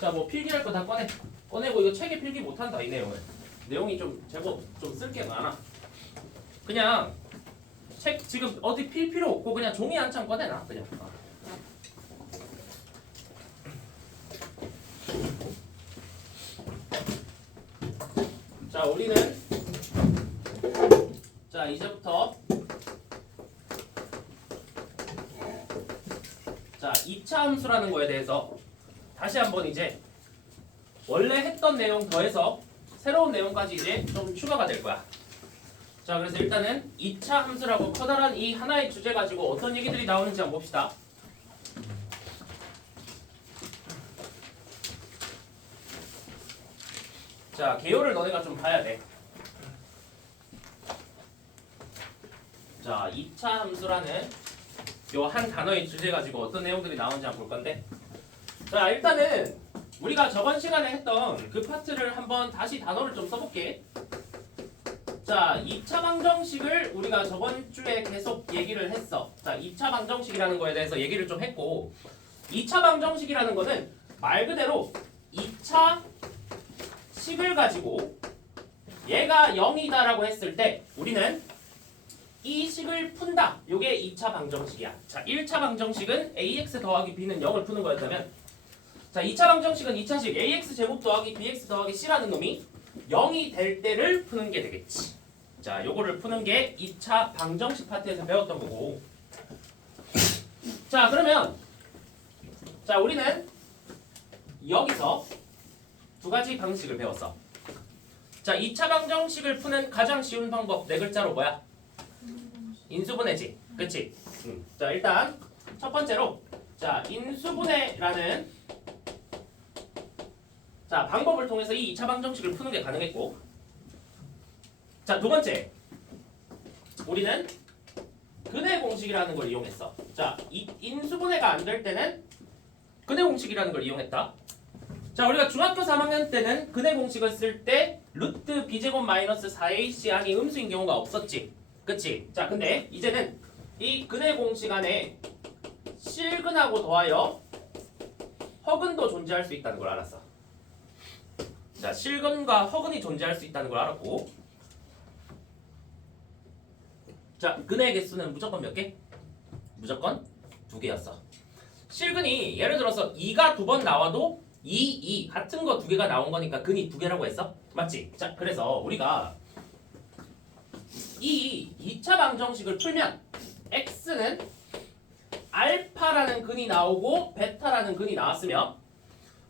자, 뭐 필기할 거 다 꺼내고 이거 책에 필기 못한다 이 내용을. 내용이 좀 제법 좀 쓸 게 많아. 그냥 책 지금 어디 필 필요 없고 그냥 종이 한 장 꺼내놔 그냥. 자, 우리는 자 이제부터 자 2차 함수라는 거에 대해서 다시 한번 이제 원래 했던 내용 더해서 새로운 내용까지 이제 좀 추가가 될 거야. 자, 그래서 일단은 2차 함수라고 커다란 이 하나의 주제 가지고 어떤 얘기들이 나오는지 한번 봅시다. 자, 개요를 너네가 좀 봐야 돼. 자, 2차 함수라는 요 한 단어의 주제 가지고 어떤 내용들이 나오는지 한번 볼 건데, 자, 일단은 우리가 저번 시간에 했던 그 파트를 한번 다시 단어를 좀 써볼게. 자, 2차 방정식을 우리가 저번 주에 계속 얘기를 했어. 자, 2차 방정식이라는 거에 대해서 얘기를 좀 했고, 2차 방정식이라는 거는 말 그대로 2차 식을 가지고 얘가 0이다라고 했을 때 우리는 이 식을 푼다. 요게 2차 방정식이야. 자, 1차 방정식은 ax 더하기 b는 0을 푸는 거였다면, 자, 2차 방정식은 2차식 ax 제곱 더하기 bx 더하기 c라는 놈이 0이 될 때를 푸는 게 되겠지. 자, 요거를 푸는 게 2차 방정식 파트에서 배웠던 거고. 자, 그러면 자, 우리는 여기서 두 가지 방식을 배웠어. 자, 2차 방정식을 푸는 가장 쉬운 방법 네 글자로 뭐야? 인수분해지. 그치? 자, 일단 첫 번째로 자, 인수분해라는 자, 방법을 통해서 이 2차 방정식을 푸는 게 가능했고, 자, 두 번째 우리는 근해 공식이라는 걸 이용했어. 자, 이 인수분해가 안 될 때는 근해 공식이라는 걸 이용했다. 자, 우리가 중학교 3학년 때는 근해 공식을 쓸 때 루트 b제곱 마이너스 4ac 항이 음수인 경우가 없었지. 그치? 자, 근데 이제는 이 근해 공식 안에 실근하고 더하여 허근도 존재할 수 있다는 걸 알았어. 자, 실근과 허근이 존재할 수 있다는 걸 알았고, 자, 근해의 개수는 무조건 몇 개? 무조건 2개였어. 실근이 예를 들어서 2가 2번 나와도 2 같은 거 2개가 나온 거니까 근이 2개라고 했어? 맞지? 자, 그래서 우리가 이 2차 방정식을 풀면 x는 알파라는 근이 나오고 베타라는 근이 나왔으며,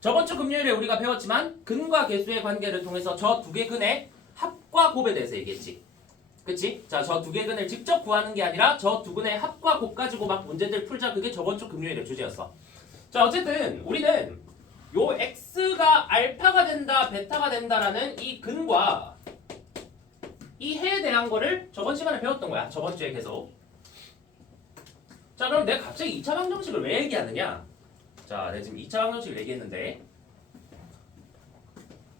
저번 주 금요일에 우리가 배웠지만 근과 개수의 관계를 통해서 저 두 개 근의 합과 곱에 대해서 얘기했지. 그치? 자, 저 두 개 근을 직접 구하는 게 아니라 저 두 근의 합과 곱 가지고 막 문제들 풀자. 그게 저번 주 금요일의 주제였어. 자, 어쨌든 우리는 요 x가 알파가 된다, 베타가 된다라는 이 근과 이 해에 대한 거를 저번 시간에 배웠던 거야. 저번 주에 계속. 자, 그럼 내가 갑자기 2차 방정식을 왜 얘기하느냐? 자, 내가 지금 2차 방정식을 얘기했는데,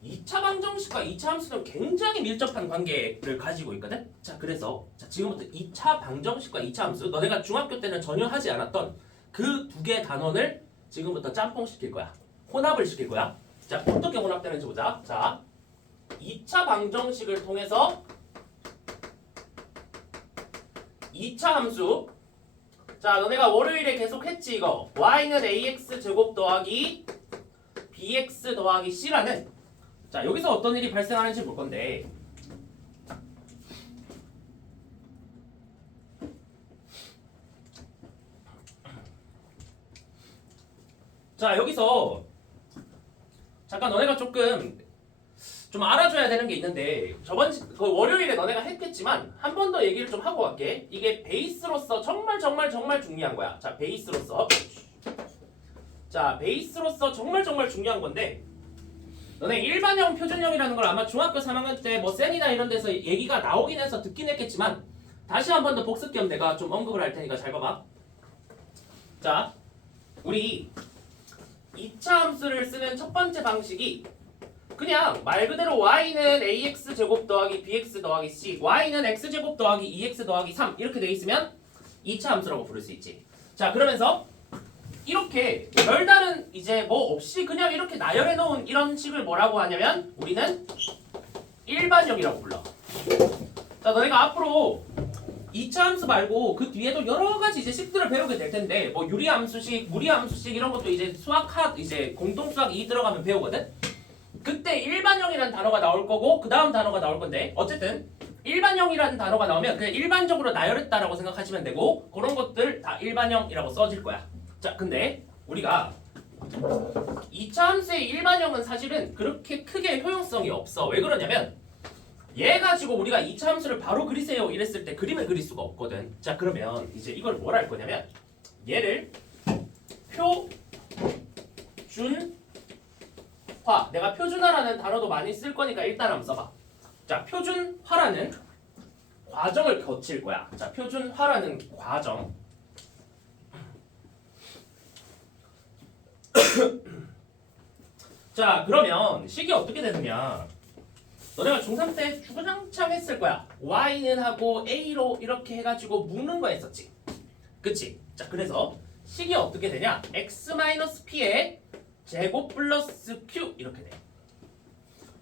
2차 방정식과 2차 함수는 굉장히 밀접한 관계를 가지고 있거든? 자, 그래서 자, 지금부터 2차 방정식과 2차 함수, 너네가 중학교 때는 전혀 하지 않았던 그 두 개의 단원을 지금부터 짬뽕 시킬 거야. 혼합을 시킬 거야. 자, 어떻게 혼합되는지 보자. 자, 2차 방정식을 통해서 2차 함수, 자, 너네가 월요일에 계속 했지 이거. y는 ax 제곱 더하기 bx 더하기 c라는, 자, 여기서 어떤 일이 발생하는지 볼 건데, 자, 여기서 잠깐 너네가 좀 알아줘야 되는 게 있는데, 그 월요일에 너네가 했겠지만 한 번 더 얘기를 좀 하고 갈게. 이게 베이스로서 정말 중요한 거야. 자, 베이스로서 정말 중요한 건데, 너네 일반형, 표준형이라는 걸 아마 중학교 3학년 때 뭐 센이나 이런 데서 얘기가 나오긴 해서 듣긴 했겠지만, 다시 한 번 더 복습 겸 내가 좀 언급을 할 테니까 잘 봐봐. 자, 우리 2차 함수를 쓰는 첫 번째 방식이 그냥 말 그대로 y는 ax 제곱 더하기 bx 더하기 c, y는 x 제곱 더하기 2x 더하기 3 이렇게 돼 있으면 2차 함수라고 부를 수 있지. 자, 그러면서 이렇게 별다른 이제 뭐 없이 그냥 이렇게 나열해 놓은 이런 식을 뭐라고 하냐면 우리는 일반형이라고 불러. 자, 너네가 앞으로 2차 함수 말고 그 뒤에도 여러 가지 이제 식들을 배우게 될 텐데 뭐 유리함수식, 무리함수식 이런 것도 이제 수학학 이제 공통수학 2 들어가면 배우거든. 그때 일반형이라는 단어가 나올 거고 그 다음 단어가 나올 건데 어쨌든 일반형이라는 단어가 나오면 그냥 일반적으로 나열했다라고 생각하시면 되고 그런 것들 다 일반형이라고 써질 거야. 자, 근데 우리가 2차 함수의 일반형은 사실은 그렇게 크게 효용성이 없어. 왜 그러냐면 얘 가지고 우리가 2차 함수를 바로 그리세요 이랬을 때 그림을 그릴 수가 없거든. 자, 그러면 이제 이걸 뭐라 할 거냐면 얘를 표준화, 내가 표준화라는 단어도 많이 쓸 거니까 일단 한번 써봐. 자, 표준화라는 과정을 거칠 거야. 자, 표준화라는 과정. 자, 그러면 식이 어떻게 되느냐? 너네가 중3 때 주구장창 했을 거야. y는 하고 a로 이렇게 해가지고 묶는 거 했었지. 그치? 자, 그래서 식이 어떻게 되냐? x-p의 제곱 플러스 q 이렇게 돼.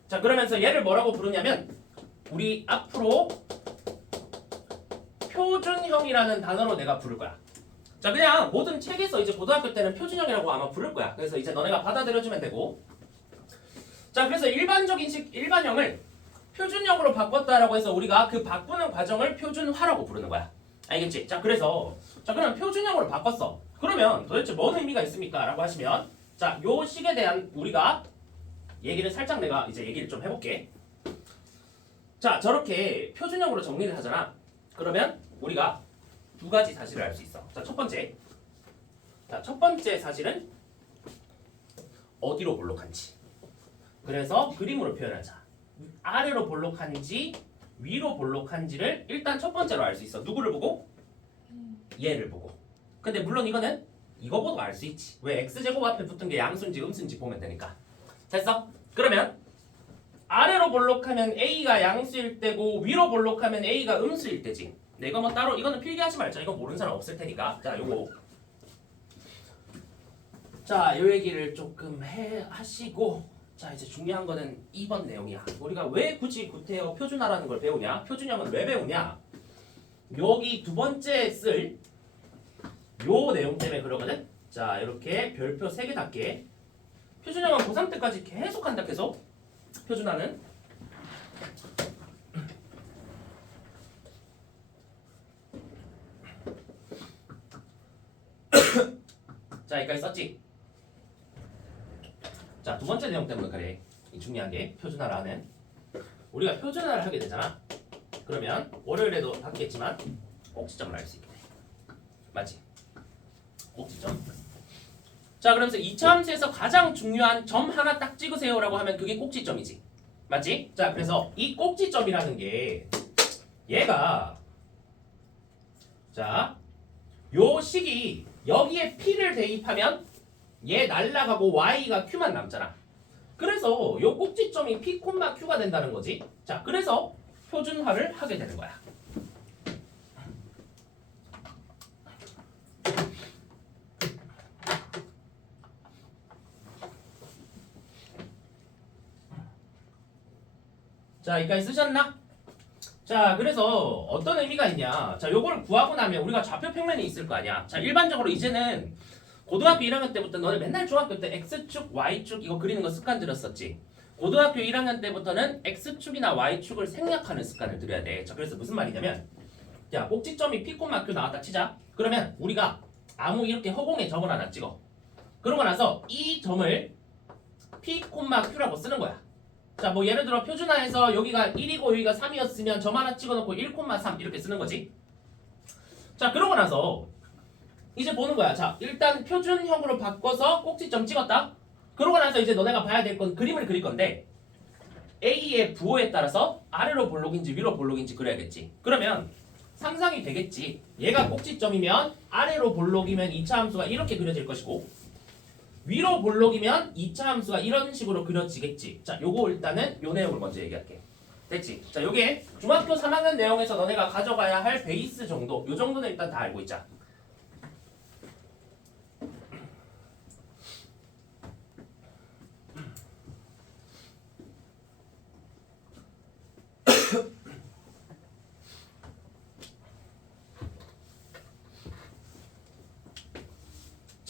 자, 그러면서 얘를 뭐라고 부르냐면 우리 앞으로 표준형이라는 단어로 내가 부를 거야. 자, 그냥 모든 책에서 이제 고등학교 때는 표준형이라고 아마 부를 거야. 그래서 이제 너네가 받아들여주면 되고. 자, 그래서 일반적인 일반형을 표준형으로 바꿨다라고 해서 우리가 그 바꾸는 과정을 표준화라고 부르는 거야. 알겠지? 자, 그래서 그럼 표준형으로 바꿨어. 그러면 도대체 뭔 의미가 있습니까? 라고 하시면 자, 요 식에 대한 우리가 얘기를 살짝 내가 이제 얘기를 좀 해볼게. 자, 저렇게 표준형으로 정리를 하잖아. 그러면 우리가 두 가지 사실을 알 수 있어. 자, 첫 번째 사실은 어디로 볼록한지. 그래서 그림으로 표현하자. 아래로 볼록한지 위로 볼록한지를 일단 첫 번째로 알 수 있어. 누구를 보고? 얘를 보고. 근데 물론 이거는 이거 보고 알 수 있지. 왜? x제곱 앞에 붙은 게 양수인지 음수인지 보면 되니까. 됐어? 그러면 아래로 볼록하면 a가 양수일 때고 위로 볼록하면 a가 음수일 때지. 근데 이거 뭐 따로 이거는 필기하지 말자. 이거 모르는 사람 없을 테니까. 자, 요거. 자, 요 얘기를 조금 하시고 자, 이제 중요한 거는 2번 내용이야. 우리가 왜 굳이 구태여 표준화라는 걸 배우냐? 표준형은 왜 배우냐? 여기 두 번째 쓸 요 내용 때문에 그러거든? 자, 이렇게 별표 3개답게 표준형은 고3 때까지 계속 한다 계속. 표준화는 자, 여기까지 썼지? 자, 두 번째 내용 때문에 그래. 이 중요한 게 표준화라는 우리가 표준화를 하게 되잖아. 그러면 월요일에도 봤겠지만 꼭지점을 알 수 있게 돼. 맞지? 꼭지점. 자, 그러면서 2차 함수에서 가장 중요한 점 하나 딱 찍으세요라고 하면 그게 꼭지점이지. 맞지? 자, 그래서 이 꼭지점이라는 게 얘가 자, 요 식이 여기에 p를 대입하면 얘 날라가고 y가 q만 남잖아. 그래서 요 꼭지점이 p, q가 된다는 거지. 자, 그래서 표준화를 하게 되는 거야. 자, 여기까지 쓰셨나? 자, 그래서 어떤 의미가 있냐? 자, 요걸 구하고 나면 우리가 좌표 평면이 있을 거 아니야. 자, 일반적으로 이제는 고등학교 1학년 때부터 너네 맨날 중학교 때 X축, Y축 이거 그리는 거 습관 들였었지. 고등학교 1학년 때부터는 X축이나 Y축을 생략하는 습관을 들여야 돼. 자, 그래서 무슨 말이냐면 야, 꼭지점이 P, Q 나왔다 치자. 그러면 우리가 아무 이렇게 허공에 점을 하나 찍어. 그러고 나서 이 점을 P, Q라고 쓰는 거야. 자, 뭐 예를 들어 표준화해서 여기가 1이고 여기가 3이었으면 점 하나 찍어놓고 1,3 이렇게 쓰는 거지. 자, 그러고 나서 이제 보는 거야. 자, 일단 표준형으로 바꿔서 꼭지점 찍었다. 그러고 나서 이제 너네가 봐야 될 건 그림을 그릴 건데 A의 부호에 따라서 아래로 볼록인지 위로 볼록인지 그려야겠지. 그러면 상상이 되겠지. 얘가 꼭지점이면 아래로 볼록이면 2차 함수가 이렇게 그려질 것이고 위로 볼록이면 2차 함수가 이런 식으로 그려지겠지. 자, 요거 일단은 요 내용을 먼저 얘기할게. 됐지? 자, 요게 중학교 3학년 내용에서 너네가 가져가야 할 베이스 정도. 요 정도는 일단 다 알고 있자.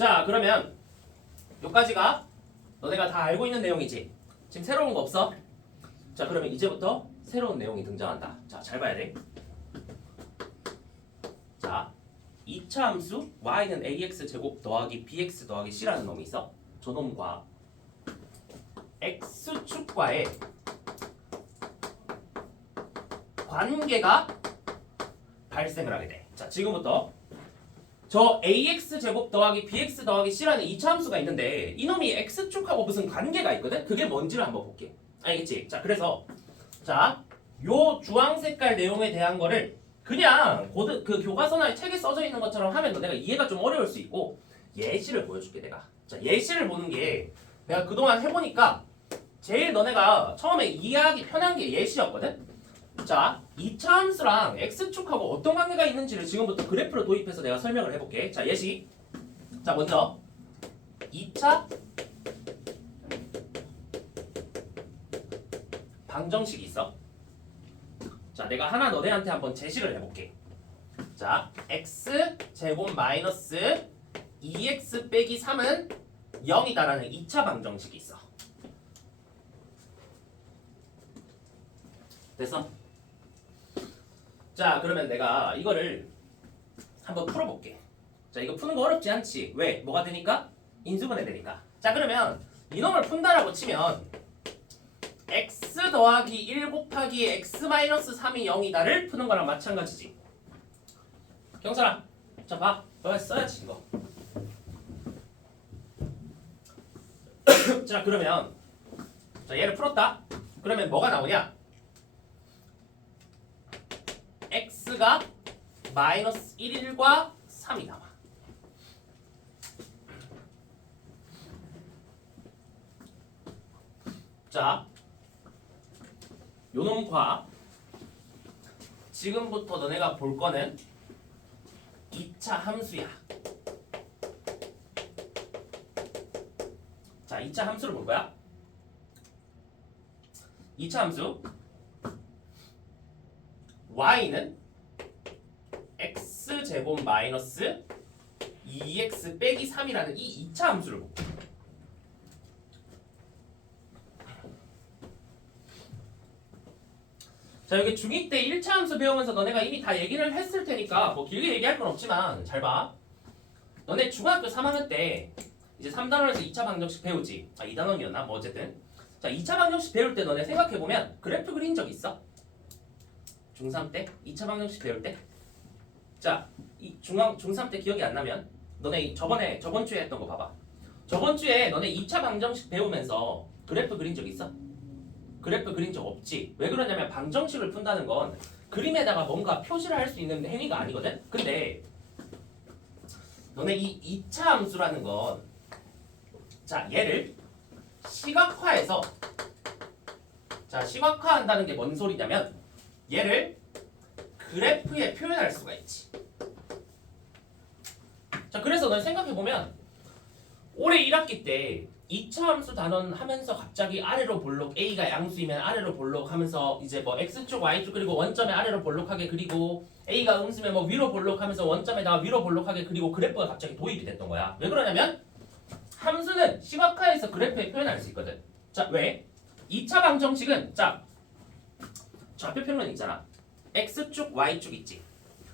자, 그러면 여기까지가 너네가 다 알고 있는 내용이지. 지금 새로운 거 없어? 자, 그러면 이제부터 새로운 내용이 등장한다. 자, 잘 봐야 돼. 자, 2차 함수 y는 ax 제곱 더하기 bx 더하기 c라는 놈이 있어. 저놈과 x축과의 관계가 발생을 하게 돼. 자, 지금부터 저 ax 제곱 더하기 bx 더하기 c라는 2차 함수가 있는데 이놈이 x축하고 무슨 관계가 있거든? 그게 뭔지를 한번 볼게. 알겠지? 자, 그래서 자, 요 주황 색깔 내용에 대한 거를 그냥 그 교과서나 책에 써져 있는 것처럼 하면 너네가 이해가 좀 어려울 수 있고 예시를 보여줄게 내가. 자, 예시를 보는 게 내가 그동안 해보니까 제일 너네가 처음에 이해하기 편한 게 예시였거든? 자, 2차 함수랑 x축하고 어떤 관계가 있는지를 지금부터 그래프로 도입해서 내가 설명을 해볼게. 자, 예시. 자, 먼저 2차 방정식이 있어. 자, 내가 하나 너네한테 한번 제시를 해볼게. 자, x제곱 마이너스 2x 빼기 3은 0이다라는 2차 방정식이 있어. 됐어? 자, 그러면 내가 이거를 한번 풀어볼게. 자, 이거 푸는 거 어렵지 않지? 왜? 뭐가 되니까? 인수분해 되니까. 자, 그러면 이놈을 푼다라고 치면 x 더하기 1 곱하기 x 마이너스 3이 0이다를 푸는 거랑 마찬가지지. 경선아, 자 봐. 너 써야지 이거. 자, 그러면 자, 얘를 풀었다. 그러면 뭐가 나오냐? x가 마이너스 1과 3이 나와. 자, 요놈과 지금부터 너네가 볼 거는 2차 함수야. 자, 2차 함수를 볼 거야. 2차 함수 y는 x제곱 마이너스 2x 빼기 3이라는 이 2차 함수를 볼 거야. 자, 여기 중2 때 1차 함수 배우면서 너네가 이미 다 얘기를 했을 테니까 뭐 길게 얘기할 건 없지만 잘 봐. 너네 중학교 3학년 때 이제 3단원에서 2차 방정식 배우지. 아, 2단원이었나? 뭐 어쨌든. 자, 2차 방정식 배울 때 너네 생각해보면 그래프 그린 적 있어? 중3 때? 2차 방정식 배울 때? 자, 중3 때 기억이 안 나면 너네 저번 주에 했던 거 봐봐. 저번 주에 너네 2차 방정식 배우면서 그래프 그린 적 있어? 그래프 그린 적 없지. 왜 그러냐면 방정식을 푼다는 건 그림에다가 뭔가 표시를 할 수 있는 행위가 아니거든? 근데 너네 이 2차 함수라는 건 자, 얘를 시각화해서 자, 시각화한다는 게 뭔 소리냐면 얘를 그래프에 표현할 수가 있지. 자, 그래서 넌 생각해보면 올해 1학기 때 2차 함수 단원 하면서 갑자기 아래로 볼록 A가 양수이면 아래로 볼록 하면서 이제 뭐 X축, Y축 그리고 원점에 아래로 볼록하게 그리고 A가 음수면 뭐 위로 볼록 하면서 원점에다가 위로 볼록하게 그리고 그래프가 갑자기 도입이 됐던 거야. 왜 그러냐면 함수는 시각화해서 그래프에 표현할 수 있거든. 자, 왜? 2차 방정식은 자, 좌표 평면 있잖아. X축, Y축 있지.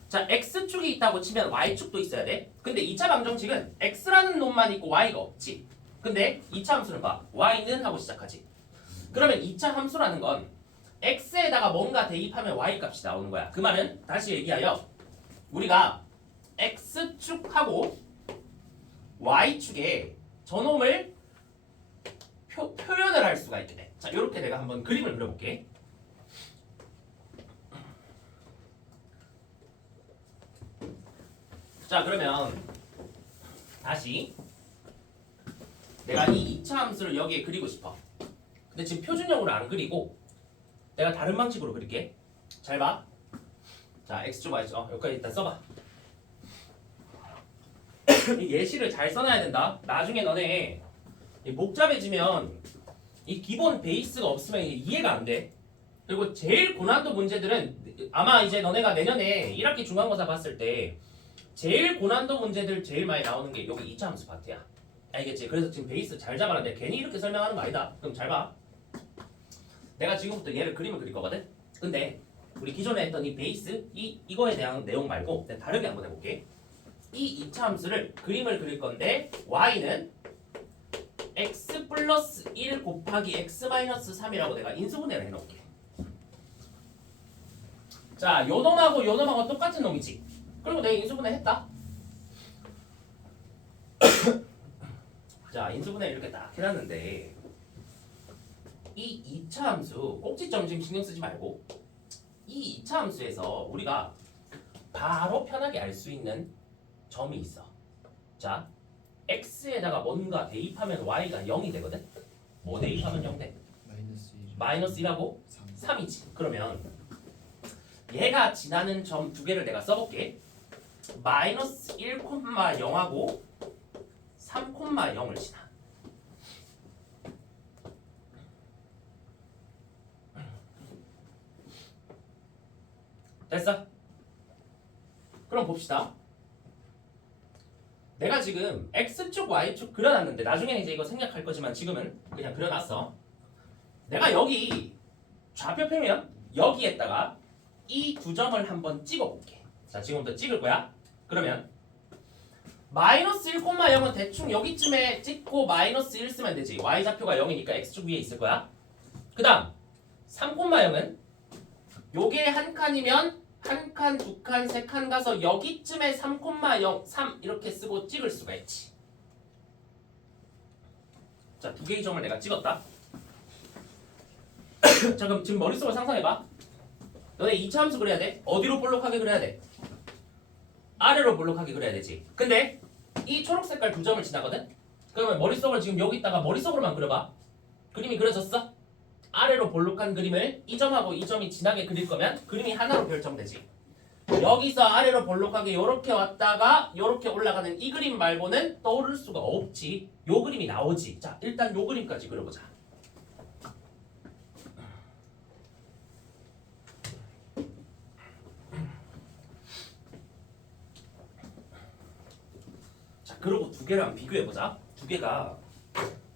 자, X축이 있다고 치면 Y축도 있어야 돼. 근데 2차 방정식은 X라는 놈만 있고 Y가 없지. 근데 2차 함수는 봐. Y는 하고 시작하지. 그러면 2차 함수라는 건 X에다가 뭔가 대입하면 Y 값이 나오는 거야. 그 말은 다시 얘기하여 우리가 X축하고 Y축에 저놈을 표현을 할 수가 있게 돼. 자, 이렇게 내가 한번 그림을 그려볼게. 자, 그러면 다시 내가 이 2차 함수를 여기에 그리고 싶어. 근데 지금 표준형으로 안 그리고 내가 다른 방식으로 그릴게. 잘 봐. 자, X축, Y축. 여기까지 일단 써봐. 이 예시를 잘 써놔야 된다. 나중에 너네 복잡해지면 이 기본 베이스가 없으면 이해가 안 돼. 그리고 제일 고난도 문제들은 아마 이제 너네가 내년에 1학기 중간고사 봤을 때 제일 고난도 문제들 제일 많이 나오는 게 여기 2차 함수 파트야. 알겠지? 그래서 지금 베이스 잘 잡아라. 내가 괜히 이렇게 설명하는 거 아니다. 그럼 잘 봐. 내가 지금부터 얘를 그림을 그릴 거거든. 근데 우리 기존에 했던 이 베이스 이거에 대한 내용 말고 내가 다르게 한번 해볼게. 이 2차 함수를 그림을 그릴 건데 y는 x 플러스 1 곱하기 x 마이너스 3이라고 내가 인수분해를 해놓을게. 자, 요 놈하고 요 놈하고 똑같은 놈이지. 그리고 내가 인수분해 했다. 자, 인수분해 이렇게 딱 해놨는데 이 2차 함수 꼭지점 지금 신경 쓰지 말고 이 2차 함수에서 우리가 바로 편하게 알 수 있는 점이 있어. 자, x에다가 뭔가 대입하면 y가 0이 되거든. 뭐 대입하면 0 돼? 마이너스 1하고 3이지. 그러면 얘가 지나는 점 두 개를 내가 써볼게. 마이너스 1,0하고 3,0을 지나. 됐어? 그럼 봅시다. 내가 지금 x축, y축 그려놨는데 나중에는 이제 이거 생략할 거지만 지금은 그냥 그려놨어. 내가 여기 좌표평면 여기에다가 이 두 점을 한번 찍어볼게. 자, 지금부터 찍을 거야. 그러면 마이너스 1,0은 대충 여기쯤에 찍고 마이너스 1 쓰면 되지. y좌표가 0이니까 x축 위에 있을 거야. 그 다음 3,0은 요게 한 칸이면 한 칸, 두 칸, 세 칸 가서 여기쯤에 3,0, 3 이렇게 쓰고 찍을 수가 있지. 자, 두 개의 점을 내가 찍었다. 자, 그럼 지금 머릿속으로 상상해봐. 너네 2차 함수 그려야 돼. 어디로 볼록하게 그려야 돼? 아래로 볼록하게 그려야 되지. 근데 이 초록 색깔 두 점을 지나거든? 그러면 머릿속을 지금 여기다가 머릿속으로만 그려봐. 그림이 그려졌어? 아래로 볼록한 그림을 이 점하고 이 점이 지나게 그릴 거면 그림이 하나로 결정되지. 여기서 아래로 볼록하게 요렇게 왔다가 요렇게 올라가는 이 그림 말고는 떠오를 수가 없지. 요 그림이 나오지. 자, 일단 요 그림까지 그려보자. 자, 그리고 두 개랑 비교해보자. 두 개가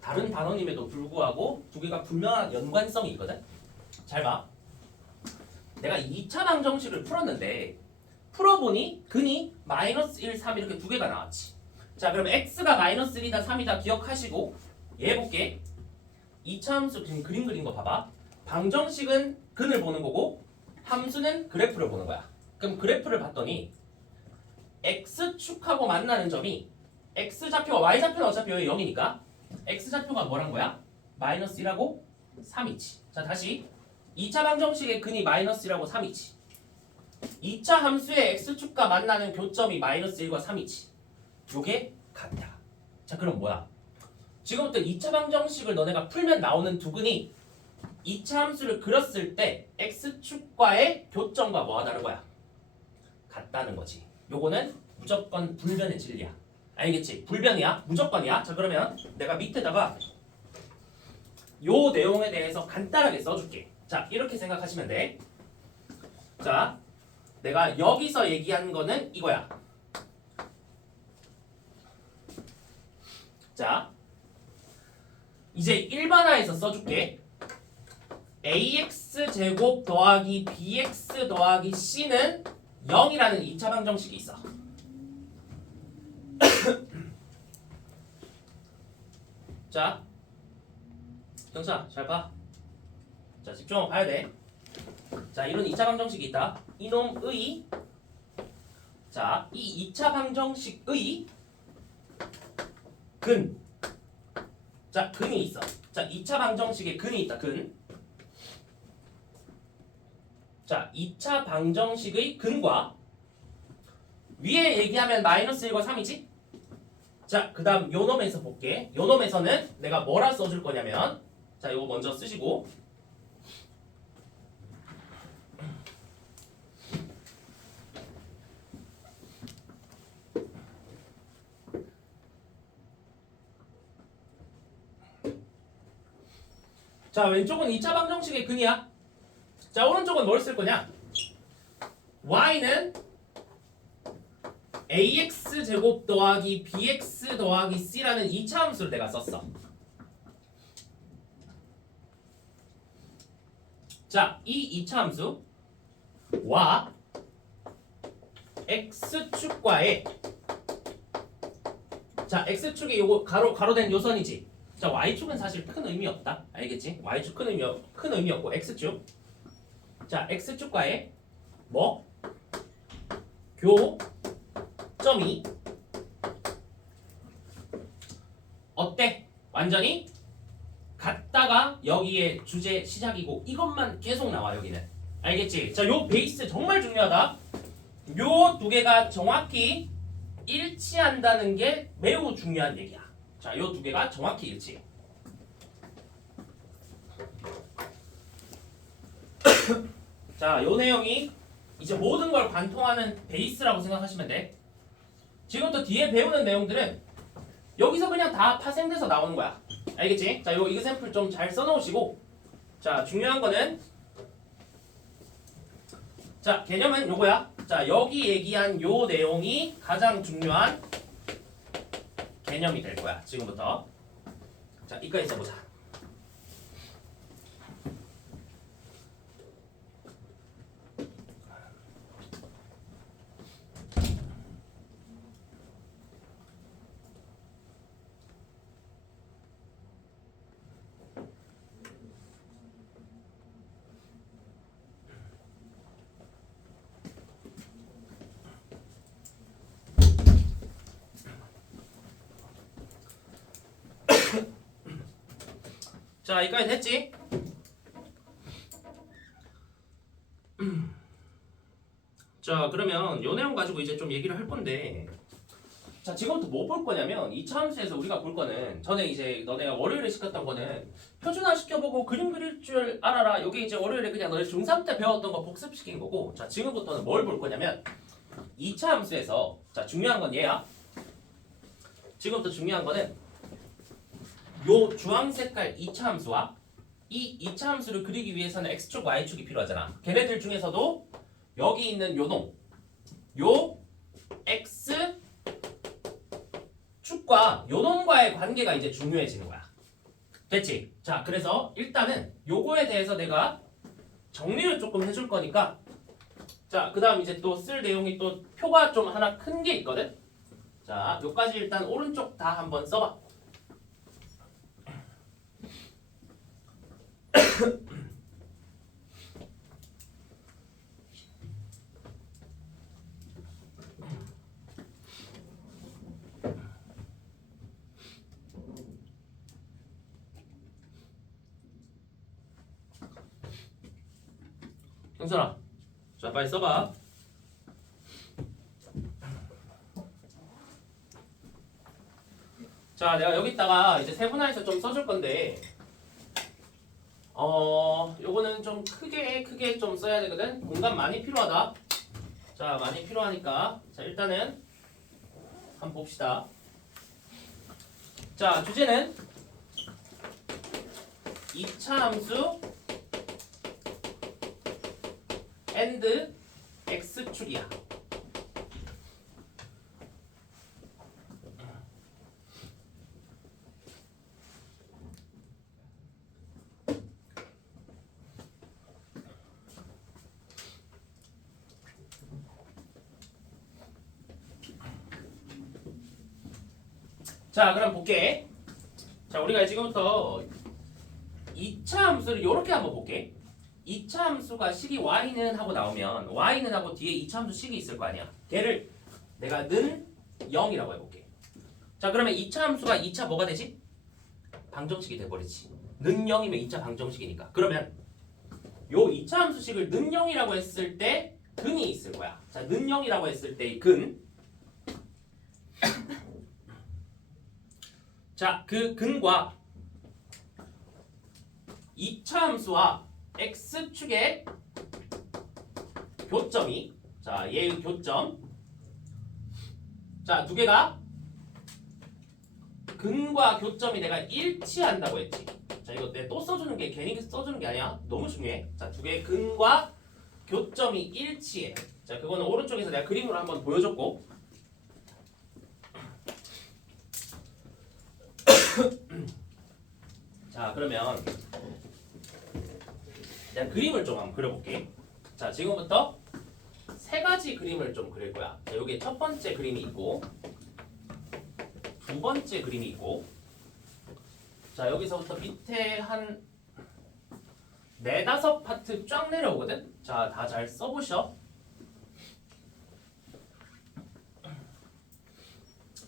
다른 단원임에도 불구하고 두 개가 분명한 연관성이 있거든. 잘 봐. 내가 2차 방정식을 풀었는데 풀어보니 근이 마이너스 1, 3 이렇게 두 개가 나왔지. 자, 그럼 x가 마이너스 1이다 3이다 기억하시고 얘 해볼게. 2차 함수 지금 그림 그린 거 봐봐. 방정식은 근을 보는 거고 함수는 그래프를 보는 거야. 그럼 그래프를 봤더니 x축하고 만나는 점이 x좌표와 y좌표는 어차피 여기 0이니까 x좌표가 뭐란 거야? 마이너스 1하고 3이지. 자, 다시 2차 방정식의 근이 마이너스 1하고 3이지. 2차 함수의 x축과 만나는 교점이 마이너스 1과 3이지. 요게 같다. 자, 그럼 뭐야? 지금부터 2차 방정식을 너네가 풀면 나오는 두 근이 2차 함수를 그렸을 때 x축과의 교점과 뭐가 다른 거야? 같다는 거지. 요거는 무조건 불변의 진리야. 알겠지? 불변이야? 무조건이야? 자, 그러면 내가 밑에다가 요 내용에 대해서 간단하게 써줄게. 자, 이렇게 생각하시면 돼. 자, 내가 여기서 얘기한 거는 이거야. 자, 이제 일반화해서 써줄게. ax 제곱 더하기 bx 더하기 c는 0이라는 2차 방정식이 있어. 자, 경차 잘 봐. 자, 집중하고 봐야 돼. 자, 이런 2차 방정식이 있다. 이놈의 자, 이 2차 방정식의 근. 자, 근이 있어. 자, 2차 방정식에 근이 있다. 근. 자, 2차 방정식의 근과 위에 얘기하면 마이너스 1과 3이지? 자, 그 다음 요 놈에서 볼게. 요 놈에서는 내가 뭐라 써줄 거냐면 자, 요거 먼저 쓰시고 자, 왼쪽은 2차 방정식의 근이야. 자, 오른쪽은 뭘 쓸 거냐? y는 ax 제곱 더하기 bx 더하기 c라는 2차 함수를 내가 썼어. 자, 이 2차 함수와 x축과의 자, x축이 요거 가로된 요선이지. 자, y축은 사실 큰 의미 없다. 알겠지? y축 큰 의미 없고 x축. 자, x축과의 뭐? 교점이 어때? 완전히 같다가 여기에 주제 시작이고 이것만 계속 나와 여기는. 알겠지? 자, 요 베이스 정말 중요하다. 요 두 개가 정확히 일치한다는 게 매우 중요한 얘기야. 자, 요 두 개가 정확히 일치. 자, 요 내용이 이제 모든 걸 관통하는 베이스라고 생각하시면 돼. 지금부터 뒤에 배우는 내용들은 여기서 그냥 다 파생돼서 나오는 거야. 알겠지? 자, 요 이그샘플 좀 잘 써놓으시고, 자, 중요한 거는 자, 개념은 요거야. 자, 여기 얘기한 요 내용이 가장 중요한 개념이 될 거야. 지금부터. 자, 이까지 써보자. 자, 이까지 됐지? 자, 그러면 요 내용 가지고 이제 좀 얘기를 할 건데, 자, 지금부터 뭐 볼 거냐면 2차 함수에서 우리가 볼 거는 전에 이제 너네가 월요일에 시켰던 거는 표준화 시켜보고 그림 그릴 줄 알아라. 여기 이제 월요일에 그냥 너네 중3 때 배웠던 거 복습시킨 거고, 자, 지금부터는 뭘 볼 거냐면 2차 함수에서 자, 중요한 건 얘야. 지금부터 중요한 거는 요 주황 색깔 2차 함수와 이 2차 함수를 그리기 위해서는 x축, y축이 필요하잖아. 걔네들 중에서도 여기 있는 요놈, 요 x 축과 요놈과의 관계가 이제 중요해지는 거야. 됐지? 자, 그래서 일단은 요거에 대해서 내가 정리를 조금 해줄 거니까, 자, 그 다음 이제 또 쓸 내용이 또 표가 좀 하나 큰 게 있거든. 자, 요까지 일단 오른쪽 다 한번 써봐. 형선아, 자, 빨리 써봐. 자, 내가 여기다가 이제 세분화해서 좀 써줄 건데, 요거는 좀 크게 좀 써야 되거든. 공간 많이 필요하다. 자, 많이 필요하니까, 자, 일단은 한번 봅시다. 자, 주제는 2차 함수 and x축이야. 자, 그럼 볼게. 자, 우리가 지금부터 2차 함수를 이렇게 한번 볼게. 2차 함수가 식이 y는 하고 나오면 y는 하고 뒤에 2차 함수 식이 있을 거 아니야. 걔를 내가 는 0이라고 해볼게. 자, 그러면 2차 함수가 2차 뭐가 되지? 방정식이 돼버리지. 는 0이면 2차 방정식이니까. 그러면 요 2차 함수식을 는 0이라고 했을 때 근이 있을 거야. 자, 는 0이라고 했을 때 근. 자, 그 근과 2차 함수와 x축의 교점이, 자, 얘의 교점, 자, 두 개가 근과 교점이 내가 일치한다고 했지. 자, 이거 내가 또 써주는 게 괜히 써주는 게 아니야. 너무 중요해. 자, 두 개의 근과 교점이 일치해. 자, 그거는 오른쪽에서 내가 그림으로 한번 보여줬고, 자, 그러면 내가 그림을 좀 한번 그려볼게. 자, 지금부터 세 가지 그림을 좀 그릴 거야. 자, 여기 첫 번째 그림이 있고, 두 번째 그림이 있고, 자, 여기서부터 밑에 한 네다섯 파트 쫙 내려오거든? 자, 다 잘 써보셔.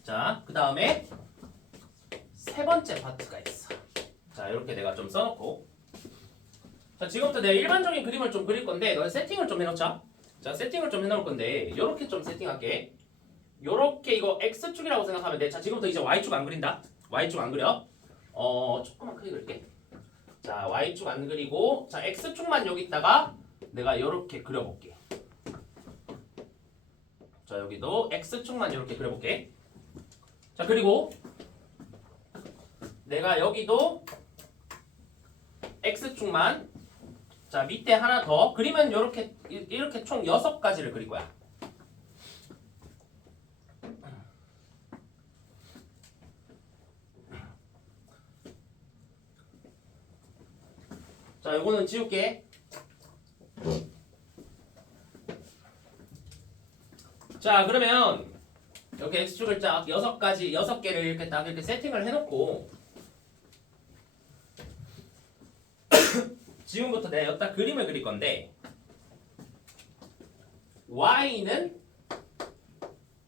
자, 그 다음에 세 번째 파트가 있어. 자, 이렇게 내가 좀 써놓고. 자, 지금부터 내가 일반적인 그림을 좀 그릴 건데, 너네 세팅을 좀 해놓자. 자, 세팅을 좀 해놓을 건데, 요렇게 좀 세팅할게. 요렇게 이거 X축이라고 생각하면 돼. 자, 지금부터 이제 Y축 안 그린다. Y축 안 그려. 조금만 크게 그릴게. 자, Y축 안 그리고, 자, X축만 여기 있다가 내가 요렇게 그려볼게. 자, 여기도 X축만 이렇게 그려볼게. 자, 그리고 내가 여기도 X축만, 자, 밑에 하나 더 그리면 이렇게 총 6가지를 그릴 거야. 자, 요거는 지울게. 자, 그러면 여기 X축을 딱 6개를 이렇게 딱 이렇게 세팅을 해놓고 지금부터 내가 여기다 그림을 그릴 건데 Y는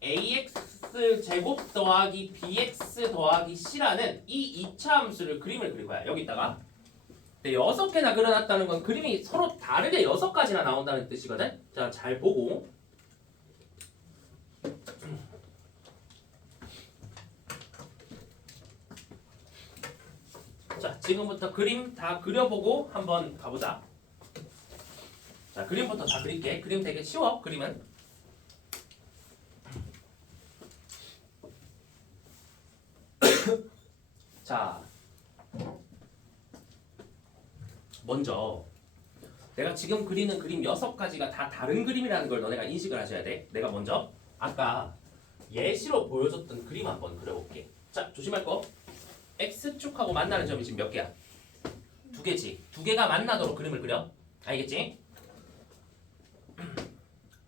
AX 제곱 더하기 BX 더하기 C라는 이 2차 함수를 그림을 그릴 거야. 여기다가 6개나 그려놨다는 건 그림이 서로 다르게 6가지나 나온다는 뜻이거든. 자, 잘 보고. 자, 지금부터 그림 다 그려보고 한번 가보자. 자, 그림부터 다 그릴게. 그림 되게 쉬워, 그림은. 자, 먼저 내가 지금 그리는 그림 6가지가 다 다른 그림이라는 걸 너네가 인식을 하셔야 돼. 내가 먼저 아까 예시로 보여줬던 그림 한번 그려볼게. 자, 조심할 거. X축하고 만나는 점이 지금 몇 개야? 2개지. 2개가 만나도록 그림을 그려. 알겠지?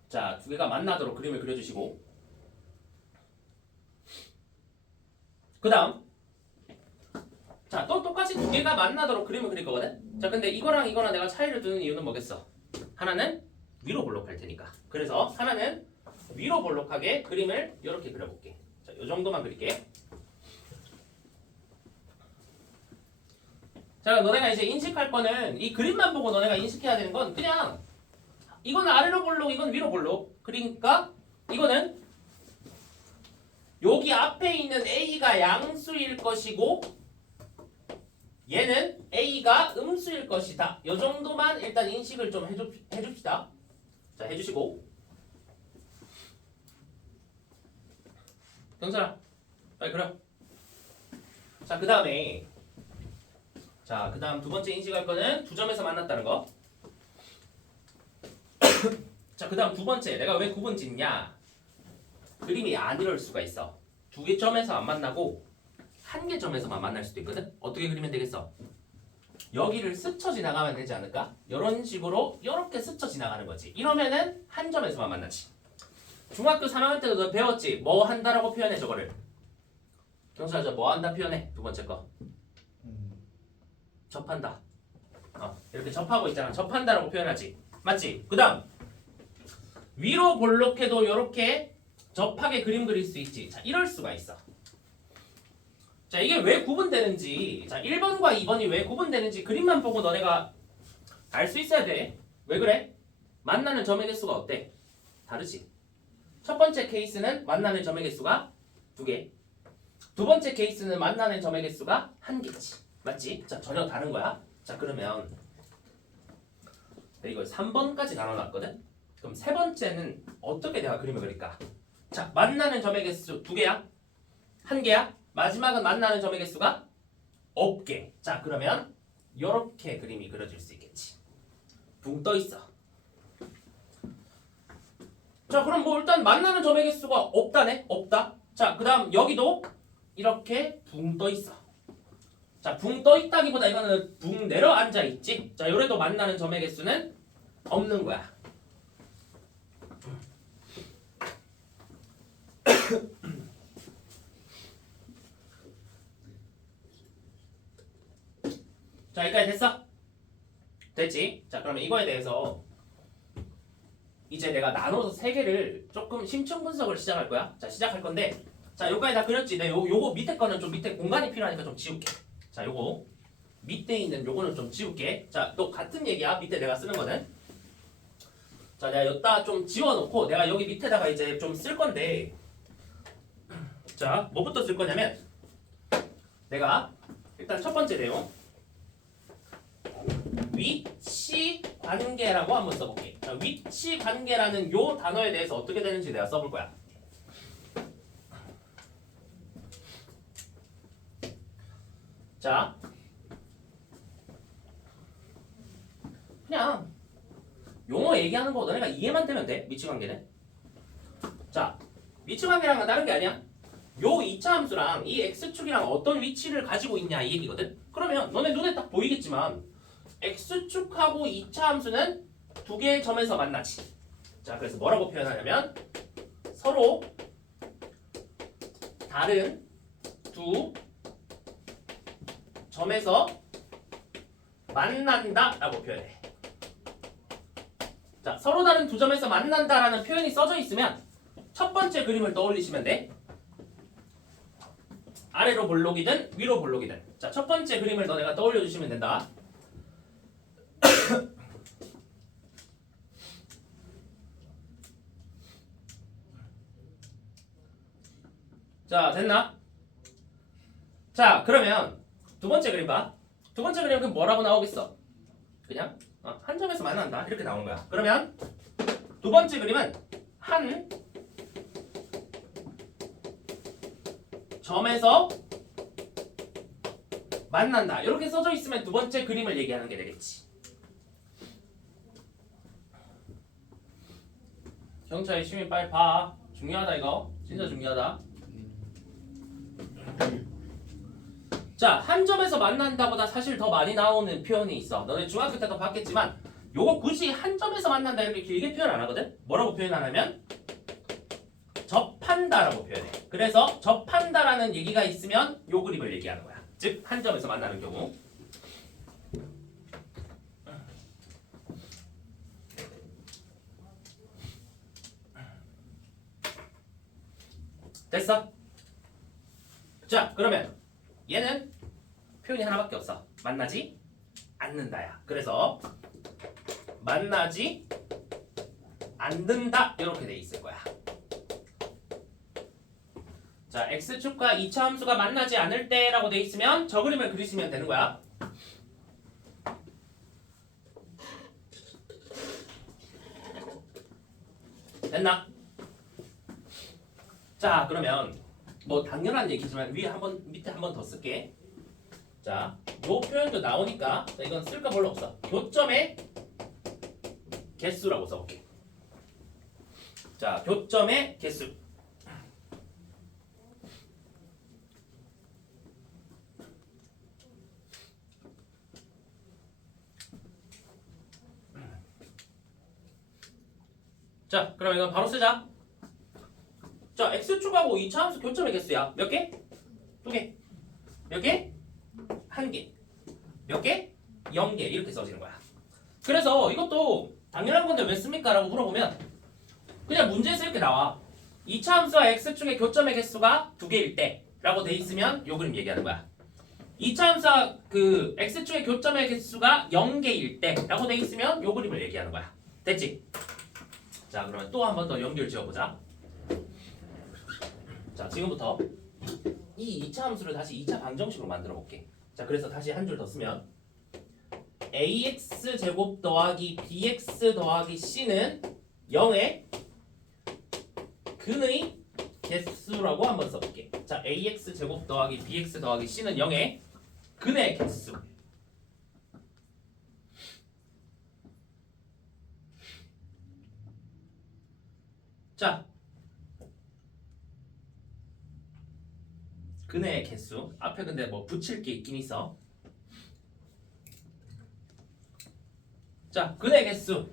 자, 2개가 만나도록 그림을 그려주시고, 그 다음 자, 또 똑같이 2개가 만나도록 그림을 그릴 거거든? 자, 근데 이거랑 이거랑 내가 차이를 두는 이유는 뭐겠어? 하나는 위로 볼록할 테니까. 그래서 하나는 위로 볼록하게 그림을 이렇게 그려볼게. 자, 이 정도만 그릴게. 자, 너네가 이제 인식할 거는 이 그림만 보고 너네가 인식해야 되는 건 그냥 이건 아래로 볼록, 이건 위로 볼록. 그러니까 이거는 여기 앞에 있는 A가 양수일 것이고 얘는 A가 음수일 것이다. 이 정도만 일단 인식을 좀 해줍시다. 자, 해주시고. 경선아, 빨리 그려. 자, 그 다음에 자, 그 다음 두 번째 인식할 거는 두 점에서 만났다는 거. 자, 그 다음 두 번째 내가 왜 구분 짓냐? 그림이 안 이럴 수가 있어. 2개 점에서 안 만나고 1개 점에서만 만날 수도 있거든. 어떻게 그리면 되겠어? 여기를 스쳐 지나가면 되지 않을까? 이런 식으로 이렇게 스쳐 지나가는 거지. 이러면은 한 점에서만 만나지. 중학교 3학년 때도 너 배웠지? 뭐 한다라고 표현해 저거를. 경찰 저뭐 한다 표현해. 두 번째 거. 접한다. 이렇게 접하고 있잖아. 접한다라고 표현하지. 맞지? 그 다음 위로 볼록해도 이렇게 접하게 그림 그릴 수 있지. 자, 이럴 수가 있어. 자, 이게 왜 구분되는지, 자, 1번과 2번이 왜 구분되는지 그림만 보고 너네가 알 수 있어야 돼. 왜 그래? 만나는 점의 개수가 어때? 다르지. 첫 번째 케이스는 만나는 점의 개수가 2개. 두 번째 케이스는 만나는 점의 개수가 1개지. 맞지? 자, 전혀 다른 거야. 자, 그러면 이걸 3번까지 나눠놨거든? 그럼 세 번째는 어떻게 내가 그림을 그릴까? 자, 만나는 점의 개수 2개야? 1개야? 마지막은 만나는 점의 개수가 없게. 자, 그러면 이렇게 그림이 그려질 수 있겠지. 붕 떠 있어. 자, 그럼 뭐 일단 만나는 점의 개수가 없다네? 없다. 자, 그 다음 여기도 이렇게 붕 떠 있어. 자, 붕 떠 있다기보다 이거는 붕 내려앉아 있지. 자, 요래도 만나는 점의 개수는 없는 거야. 자, 여기까지 됐어? 됐지? 자, 그러면 이거에 대해서 이제 내가 나눠서 세 개를 조금 심층 분석을 시작할 거야. 자, 시작할 건데, 자, 요까지 다 그렸지? 내 요거 밑에 거는 좀 밑에 공간이 필요하니까 좀 지울게. 자, 요거 밑에 있는 요거는 좀 지울게. 자, 또 같은 얘기야. 밑에 내가 쓰는 거는. 자, 내가 여기다 좀 지워놓고 내가 여기 밑에다가 이제 좀 쓸 건데, 자, 뭐부터 쓸 거냐면 내가 일단 첫 번째 내용 위치 관계라고 한번 써볼게. 자, 위치 관계라는 요 단어에 대해서 어떻게 되는지 내가 써볼 거야. 자, 그냥 용어 얘기하는 거 너네가 이해만 되면 돼. 위치 관계는. 자, 위치 관계랑은 다른 게 아니야. 요 2차 함수랑 이 x축이랑 어떤 위치를 가지고 있냐 이 얘기거든. 그러면 너네 눈에 딱 보이겠지만 x축하고 2차 함수는 두 개의 점에서 만나지. 자, 그래서 뭐라고 표현하냐면 서로 다른 두 점에서 만난다 라고 표현해. 자, 서로 다른 두 점에서 만난다라는 표현이 써져 있으면 첫 번째 그림을 떠올리시면 돼. 아래로 볼록이든 위로 볼록이든. 자, 첫 번째 그림을 너네가 떠올려 주시면 된다. 자, 됐나? 자, 그러면 두 번째 그림 봐. 두 번째 그림은 뭐라고 나오겠어? 그냥 한 점에서 만난다 이렇게 나오는 거야. 그러면 두 번째 그림은 한 점에서 만난다 이렇게 써져 있으면 두 번째 그림을 얘기하는 게 되겠지. 경찰 시민 빨리 봐. 중요하다 이거. 진짜 중요하다. 자, 한 점에서 만난다보다 사실 더 많이 나오는 표현이 있어. 너네 중학교 때도 봤겠지만 요거 굳이 한 점에서 만난다 이렇게 길게 표현 안 하거든? 뭐라고 표현하냐면 접한다라고 표현해. 그래서 접한다라는 얘기가 있으면 요 그림을 얘기하는 거야. 즉, 한 점에서 만나는 경우. 됐어? 자, 그러면 얘는 표현이 하나밖에 없어. 만나지 않는다야. 그래서 만나지 않는다 이렇게 돼 있을 거야. 자, x축과 2차 함수가 만나지 않을 때라고 돼 있으면 저 그림을 그리시면 되는 거야. 됐나? 자, 그러면 뭐 당연한 얘기지만 위에 한번 밑에 한 번 더 쓸게. 자, 요 표현도 나오니까 이건 쓸 거 별로 없어. 교점의 개수라고 써볼게. 자, 교점의 개수. 자, 그럼 이건 바로 쓰자. 자, x축하고 2차 함수 교점의 개수야. 몇 개? 두 개. 몇 개? 한 개. 몇 개? 0개. 이렇게 써지는 거야. 그래서 이것도 당연한 건데 왜 씁니까? 라고 물어보면 그냥 문제에서 이렇게 나와. 2차 함수와 x축의 교점의 개수가 두 개일 때 라고 돼 있으면 요 그림 얘기하는 거야. 2차 함수와 그 x축의 교점의 개수가 0개일 때 라고 돼 있으면 요 그림을 얘기하는 거야. 됐지? 자, 그러면 또 한 번 더 연결 지어보자. 자, 지금부터 이 2차 함수를 다시 2차 방정식으로 만들어 볼게. 자, 그래서 다시 한 줄 더 쓰면 ax 제곱 더하기 bx 더하기 c는 0의 근의 개수라고 한번 써볼게. 자, ax 제곱 더하기 bx 더하기 c는 0의 근의 개수. 자, 근의 개수. 앞에 근데 뭐 붙일 게 있긴 있어. 자, 근의 개수.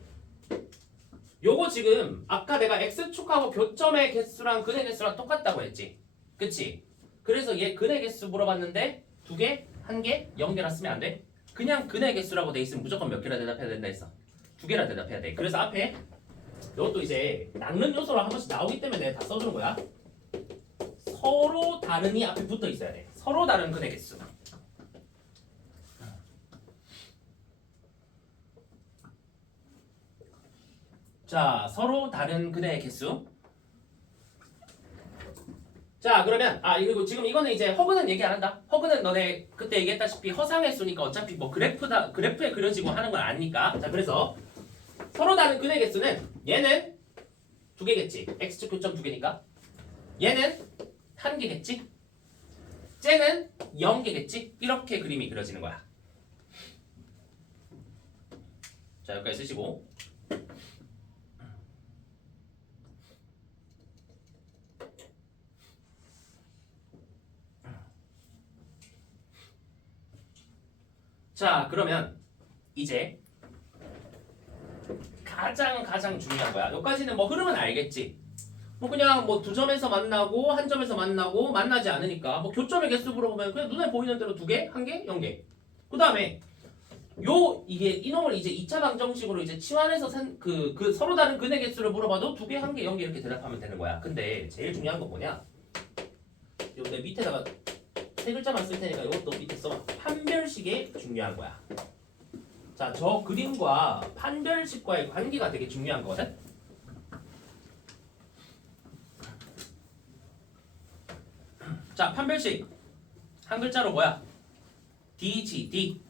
요거 지금 아까 내가 x축하고 교점의 개수랑 근의 개수랑 똑같다고 했지. 그치? 그래서 얘 근의 개수 물어봤는데 2개, 1개, 0개라 쓰면 안 돼. 그냥 근의 개수라고 돼 있으면 무조건 몇 개라 대답해야 된다 했어. 2개라 대답해야 돼. 그래서 앞에 이것도 이제 낚는 요소로 한 번씩 나오기 때문에 내가 다 써주는 거야. 서로 다른이 앞에 붙어 있어야 돼. 서로 다른 근의 개수. 자, 서로 다른 근의 개수. 자, 그러면 그리고 지금 이거는 이제 허그는 얘기 안 한다. 허그는 너네 그때 얘기했다시피 허상의 수니까 어차피 뭐 그래프에 그려지고 하는 건 아니니까. 자, 그래서 서로 다른 근의 개수는 얘는 2개겠지. x축 교점 2개니까. 얘는 1개겠지. 쟤는 0개겠지. 이렇게 그림이 그려지는 거야. 자, 여기까지 쓰시고. 자, 그러면 이제 가장 중요한 거야. 여기까지는 뭐 흐름은 알겠지. 뭐 그냥 뭐 2점에서 만나고 1점에서 만나고 만나지 않으니까 뭐 교점의 개수 물어보면 그냥 눈에 보이는 대로 2개, 1개, 0개. 그 다음에 이게 이놈을 이제 2차 방정식으로 이제 치환해서 그 서로 다른 근의 개수를 물어봐도 2개, 1개, 0개 이렇게 대답하면 되는 거야. 근데 제일 중요한 건 뭐냐? 요 내 밑에다가 3글자만 쓸 테니까 이것도 밑에 써. 판별식이 중요한 거야. 자, 저 그림과 판별식과의 관계가 되게 중요한 거거든. 자, 판별식 한 글자로 뭐야? D지, D.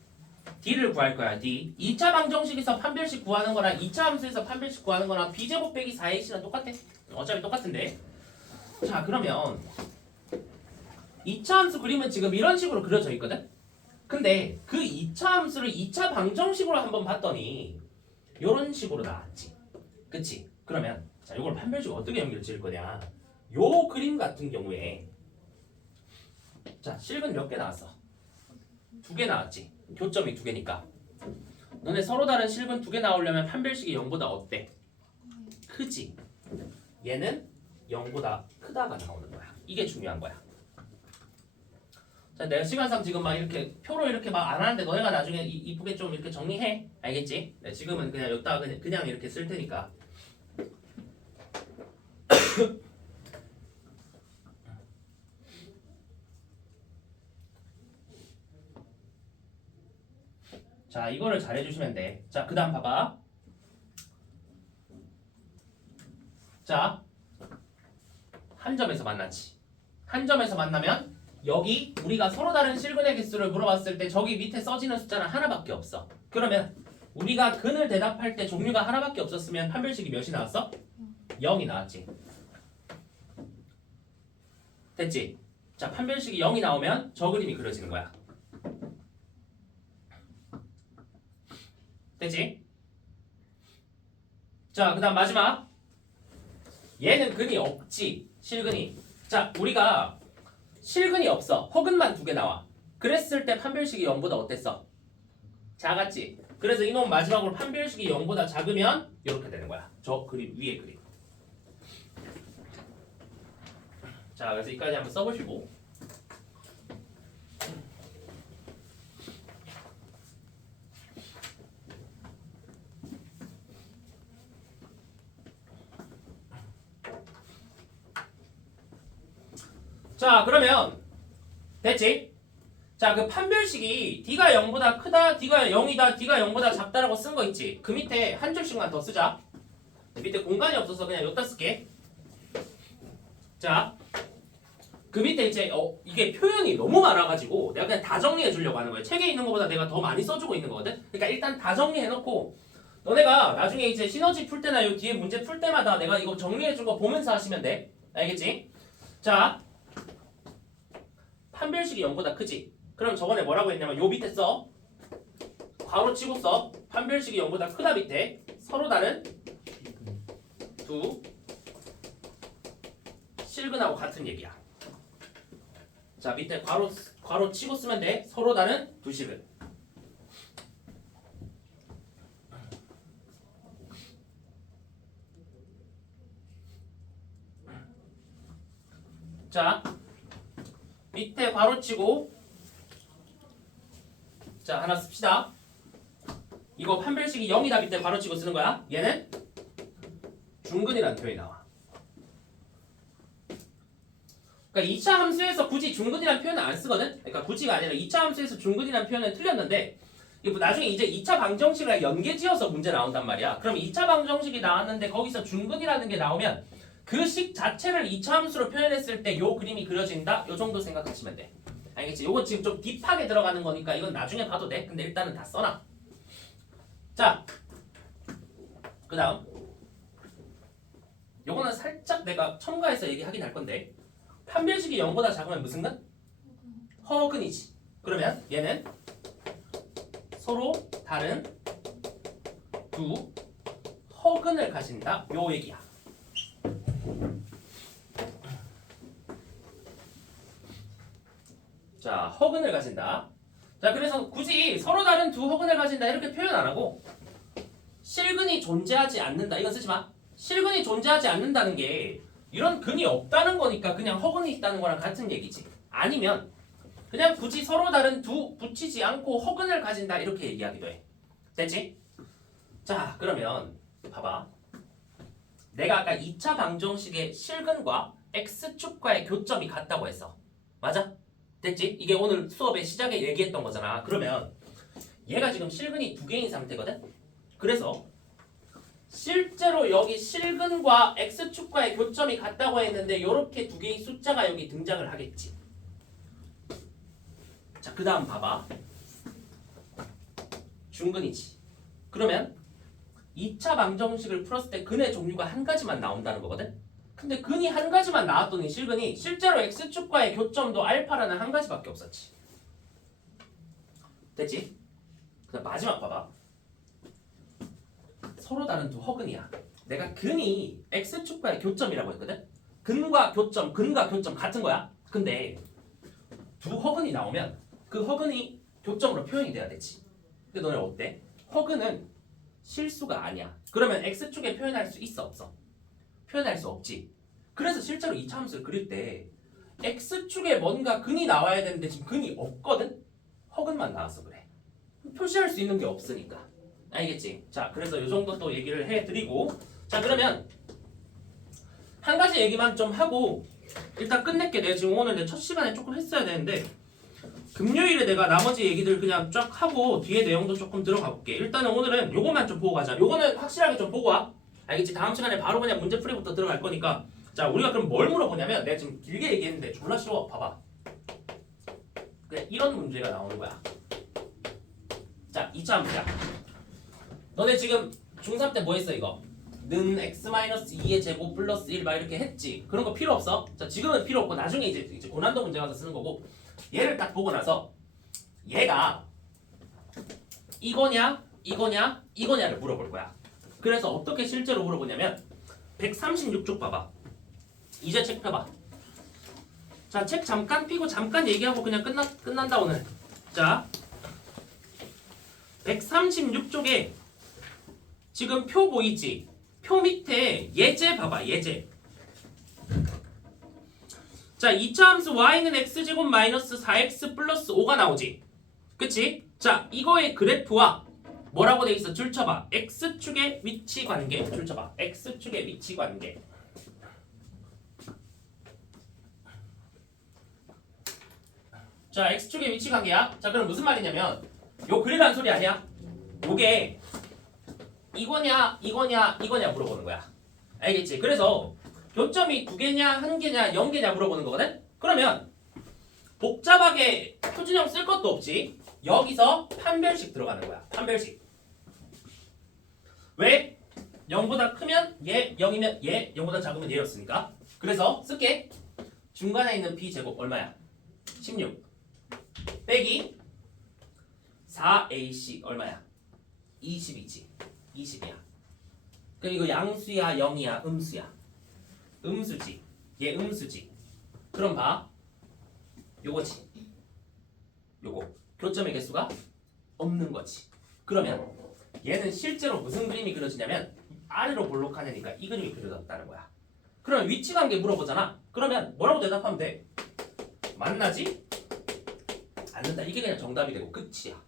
D를 구할 거야, D. 2차 방정식에서 판별식 구하는 거랑 2차 함수에서 판별식 구하는 거랑 B제곱 빼기 4AC랑 똑같아. 어차피 똑같은데. 자, 그러면 2차 함수 그림은 지금 이런 식으로 그려져 있거든? 근데 그 2차 함수를 2차 방정식으로 한번 봤더니 이런 식으로 나왔지. 그치? 그러면 자, 이걸 판별식 어떻게 연결 지을 거냐? 요 그림 같은 경우에 자, 실근 몇 개 나왔어? 2개 나왔지. 교점이 2개니까. 너네 서로 다른 실근 2개 나오려면 판별식이 0보다 어때? 크지? 얘는 0보다 크다가 나오는 거야. 이게 중요한 거야. 자, 내가 시간상 지금 막 이렇게 표로 이렇게 막 안 하는데 너네가 나중에 이쁘게 좀 이렇게 정리해. 알겠지? 네, 지금은 그냥 여기다가 그냥 이렇게 쓸 테니까. 자, 이거를 잘 해주시면 돼. 자, 그 다음 봐봐. 자, 한 점에서 만났지. 한 점에서 만나면 여기 우리가 서로 다른 실근의 개수를 물어봤을 때 저기 밑에 써지는 숫자는 하나밖에 없어. 그러면 우리가 근을 대답할 때 종류가 하나밖에 없었으면 판별식이 몇이 나왔어? 0이 나왔지. 됐지? 자, 판별식이 0이 나오면 저 그림이 그려지는 거야. 됐지? 자, 그 다음 마지막. 얘는 근이 없지. 실근이. 자, 우리가 실근이 없어. 허근만 2개 나와. 그랬을 때 판별식이 0보다 어땠어? 작았지. 그래서 이놈 마지막으로 판별식이 0보다 작으면 이렇게 되는 거야. 저 그림 위에 그림. 자, 그래서 여기까지 한번 써보시고. 자, 그러면 됐지? 자, 그 판별식이 D가 0보다 크다, D가 0이다, D가 0보다 작다라고 쓴 거 있지? 그 밑에 한 줄씩만 더 쓰자. 밑에 공간이 없어서 그냥 여기다 쓸게. 자, 그 밑에 이제 이게 표현이 너무 많아가지고 내가 그냥 다 정리해 주려고 하는 거야. 책에 있는 것보다 내가 더 많이 써주고 있는 거거든. 그러니까 일단 다 정리해놓고 너네가 나중에 이제 시너지 풀 때나 요 뒤에 문제 풀 때마다 내가 이거 정리해 준 거 보면서 하시면 돼. 알겠지? 자, 판별식이 0보다 크지? 그럼 저번에 뭐라고 했냐면 요 밑에 써. 괄호 치고 써. 판별식이 0보다 크다 밑에 서로 다른 두 실근하고 같은 얘기야. 자 밑에 괄호 치고 쓰면 돼. 서로 다른 두 식을. 자 밑에 괄호 치고 자 하나 씁시다. 이거 판별식이 0이다 밑에 괄호 치고 쓰는 거야. 얘는 중근이라는 표현이 나와. 그러니까 2차 함수에서 굳이 중근이라는 표현은 안 쓰거든. 그러니까 굳이가 아니라 2차 함수에서 중근이라는 표현은 틀렸는데 이거 나중에 이제 2차 방정식을 연계지어서 문제 나온단 말이야. 그럼 2차 방정식이 나왔는데 거기서 중근이라는 게 나오면 그 식 자체를 2차 함수로 표현했을 때 요 그림이 그려진다. 요 정도 생각하시면 돼. 알겠지? 요건 지금 좀 딥하게 들어가는 거니까 이건 나중에 봐도 돼. 근데 일단은 다 써놔. 자, 그 다음 요거는 살짝 내가 첨가해서 얘기하긴 할 건데 판별식이 0보다 작으면 무슨 근? 허근이지. 그러면 얘는 서로 다른 두 허근을 가진다. 요 얘기야. 자, 허근을 가진다. 자, 그래서 굳이 서로 다른 두 허근을 가진다 이렇게 표현 안 하고 실근이 존재하지 않는다. 이건 쓰지 마. 실근이 존재하지 않는다는 게 이런 근이 없다는 거니까 그냥 허근이 있다는 거랑 같은 얘기지. 아니면 그냥 굳이 서로 다른 두 붙이지 않고 허근을 가진다 이렇게 얘기하기도 해. 됐지? 자, 그러면 봐봐. 내가 아까 2차 방정식의 실근과 x축과의 교점이 같다고 했어. 맞아? 됐지? 이게 오늘 수업의 시작에 얘기했던 거잖아. 그러면 얘가 지금 실근이 두 개인 상태거든? 그래서 실제로 여기 실근과 x축과의 교점이 같다고 했는데 이렇게 두 개의 숫자가 여기 등장을 하겠지. 자, 그 다음 봐봐. 중근이지. 그러면 2차 방정식을 풀었을 때 근의 종류가 한 가지만 나온다는 거거든? 근데 근이 한 가지만 나왔더니 실근이 실제로 x축과의 교점도 알파라는 한 가지밖에 없었지. 됐지? 그 다음 마지막 봐봐. 서로 다른 두 허근이야. 내가 근이 x축과의 교점이라고 했거든? 근과 교점 같은 거야. 근데 두 허근이 나오면 그 허근이 교점으로 표현이 돼야 되지. 근데 너네 어때? 허근은 실수가 아니야. 그러면 x축에 표현할 수 있어 없어? 표현할 수 없지. 그래서 실제로 2차 함수를 그릴 때 x축에 뭔가 근이 나와야 되는데 지금 근이 없거든? 허근만 나와서 그래. 표시할 수 있는 게 없으니까. 알겠지? 자, 그래서 이 정도 또 얘기를 해드리고, 자, 그러면 한 가지 얘기만 좀 하고 일단 끝낼게. 내가 지금 오늘 내 첫 시간에 조금 했어야 되는데 금요일에 내가 나머지 얘기들 그냥 쫙 하고 뒤에 내용도 조금 들어가 볼게. 일단은 오늘은 요거만 좀 보고 가자. 요거는 확실하게 좀 보고 와. 알겠지? 다음 시간에 바로 그냥 문제풀이부터 들어갈 거니까. 자, 우리가 그럼 뭘 물어보냐면 내가 지금 길게 얘기했는데 졸라 쉬워. 봐봐. 그냥 이런 문제가 나오는 거야. 자, 2차 함수야. 너네 지금 중3 때 뭐 했어 이거? 는 x-2의 제곱 플러스 1 막 이렇게 했지. 그런 거 필요 없어. 자, 지금은 필요 없고 나중에 이제 고난도 문제 가서 쓰는 거고. 얘를 딱 보고 나서 얘가 이거냐를 물어볼 거야. 그래서 어떻게 실제로 물어보냐면 136쪽 봐봐. 이제 책 펴봐. 자, 책 잠깐 피고 잠깐 얘기하고 그냥 끝난다 오늘. 자, 136쪽에 지금 표 보이지? 표 밑에 예제 봐봐. 예제. 자, 2차 함수 y는 x제곱 마이너스 4x 플러스 5가 나오지. 그치? 자, 이거의 그래프와 뭐라고 돼 있어? 줄 쳐봐. x축의 위치 관계. 줄 쳐봐. x축의 위치 관계. 자, x축의 위치 관계야. 자, 그럼 무슨 말이냐면 요 그리라는 소리 아니야? 요게 이거냐 물어보는 거야. 알겠지? 그래서 교점이 두 개냐, 한 개냐, 0개냐 물어보는 거거든? 그러면 복잡하게 표준형 쓸 것도 없지. 여기서 판별식 들어가는 거야. 판별식. 왜? 0보다 크면 얘, 0이면 얘, 0보다 작으면 얘였으니까. 그래서 쓸게. 중간에 있는 b제곱 얼마야? 16 빼기 4ac 얼마야? 20이지. 20이야. 그리고 양수야, 0이야, 음수야. 음수지. 얘 음수지. 그럼 봐. 요거지. 요거. 교점의 개수가 없는 거지. 그러면 얘는 실제로 무슨 그림이 그려지냐면 아래로 볼록하냐니까 이 그림이 그려졌다는 거야. 그럼 위치 관계 물어보잖아. 그러면 뭐라고 대답하면 돼? 만나지? 않는다. 이게 그냥 정답이 되고 끝이야.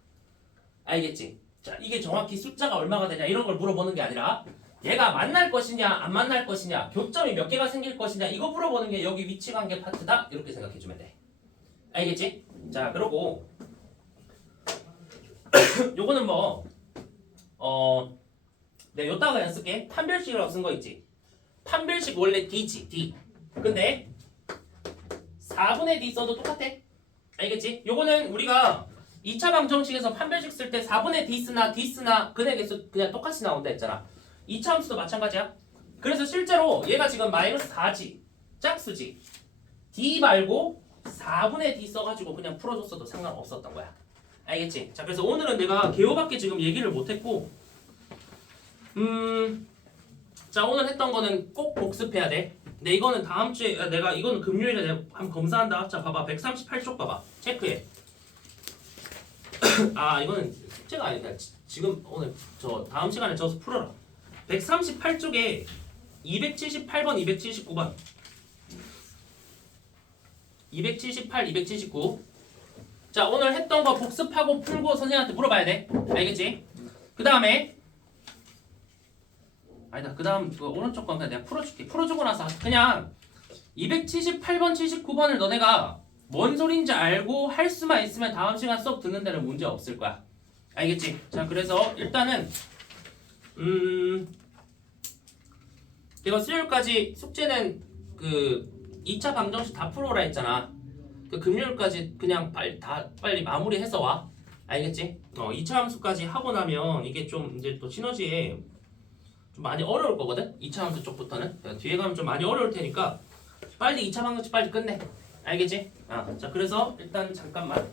알겠지? 자, 이게 정확히 숫자가 얼마가 되냐 이런 걸 물어보는 게 아니라 얘가 만날 것이냐 안 만날 것이냐 교점이 몇 개가 생길 것이냐 이거 물어보는 게 여기 위치 관계 파트다 이렇게 생각해주면 돼. 알겠지? 자, 그리고 요거는 뭐 내가 요따가 그냥 쓸게. 판별식이라고 쓴 거 있지? 판별식 원래 D지 D. 근데 4분의 D 써도 똑같아. 알겠지? 요거는 우리가 2차 방정식에서 판별식 쓸 때 4분의 D 쓰나 D 쓰나 근의 개수 그냥 똑같이 나온다 했잖아. 2차 함수도 마찬가지야. 그래서 실제로 얘가 지금 마이너스 4지 짝수지 D 말고 4분의 D 써가지고 그냥 풀어줬어도 상관없었던 거야. 알겠지? 자, 그래서 오늘은 내가 개요밖에 지금 얘기를 못했고 자, 오늘 했던 거는 꼭 복습해야 돼. 근데 이거는 다음 주에 내가 이거는 금요일에 내가 한번 검사한다. 자, 봐봐. 138쪽 봐봐. 체크해. 아, 이거는 숙제가 아니다. 지금 오늘 저 다음 시간에 저서 풀어라. 138쪽에 278번, 279번. 278, 279. 자, 오늘 했던 거 복습하고 풀고 선생님한테 물어봐야 돼. 알겠지? 그 다음에 아니다. 그 다음 그 오른쪽 건 그냥 내가 풀어줄게. 풀어주고 나서 그냥 278번, 79번을 너네가 뭔 소린지 알고 할 수만 있으면 다음 시간 수업 듣는 데는 문제 없을 거야. 알겠지? 자, 그래서 일단은 내가 수요일까지 숙제는 그 2차 방정식 다 풀어라 했잖아. 그 금요일까지 그냥 빨리 마무리해서 와. 알겠지? 2차 함수까지 하고 나면 이게 좀 이제 또 시너지에 좀 많이 어려울 거거든? 2차 함수 쪽부터는. 뒤에 가면 좀 많이 어려울 테니까 빨리 2차 방정식 빨리 끝내. 알겠지? 자, 그래서 일단 잠깐만.